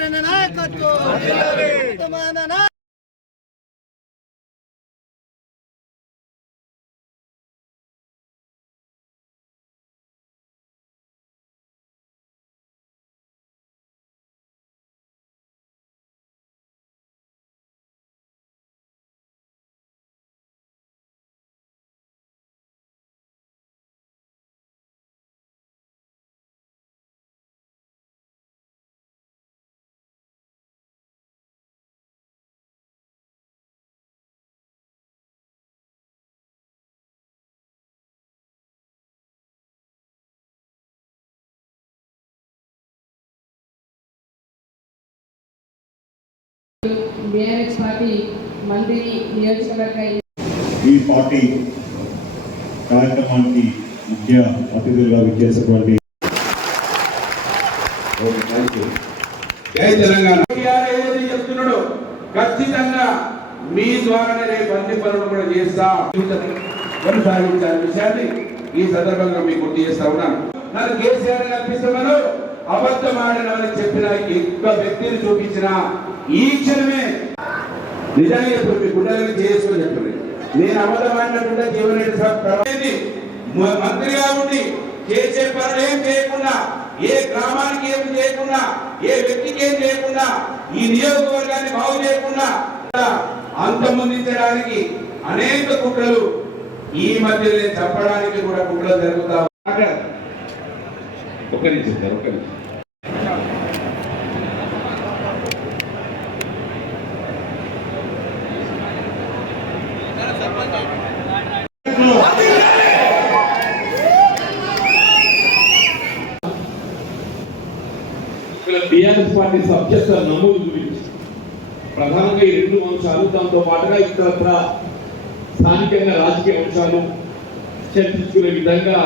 కుమారన్న నాయకత్వం BRS party మంత్రి నియోజకవర్గ ఈ పార్టీ కార్యక్రమానికి ముఖ్య అతిథులుగా విచ్చేసినటువంటి జై తెలంగాణ ఏది చెప్తున్నాడు ఖచ్చితంగా మీ ద్వారానే రేపు అన్ని పనులు కూడా చేస్తాం కొనసాగించాలి విషయాన్ని ఈ సందర్భంగా మీకు గుర్తు చేస్తా ఉన్నాను. నాకు కేసీఆర్ కల్పిస్తామను అబద్ధం ఆడినని చెప్పిన ఒక్క వ్యక్తిని చూపించిన ఈ క్షణమే నిజంగా ఇప్పుడు మీ గుండెలను చేసుకొని చెప్పండి. నేను అబద్ధం ఆడినట్టుంటే జీవనరెడ్డి మంత్రిగా ఉండి చేసే పనులు ఏం చేయకుండా, ఏ గ్రామానికి ఏం చేయకుండా, ఏ వ్యక్తికి ఏం చేయకుండా, ఈ నియోజకవర్గాన్ని బాగు చేయకుండా అంతమొందించడానికి అనేక కుట్రలు ఈ మధ్యనే చెప్పడానికి కూడా కుట్రలు జరుగుతా. ఒక్క నిమిషం సార్, ఒక్క నిమిషం. టీఆర్ఎస్ పార్టీ సభ్యత్వ నమోదు గురించి ప్రధానంగా ఈ రెండు అంశాలు, దాంతో పాటుగా ఇక్కడ స్థానికంగా రాజకీయ అంశాలు చర్చించుకునే విధంగా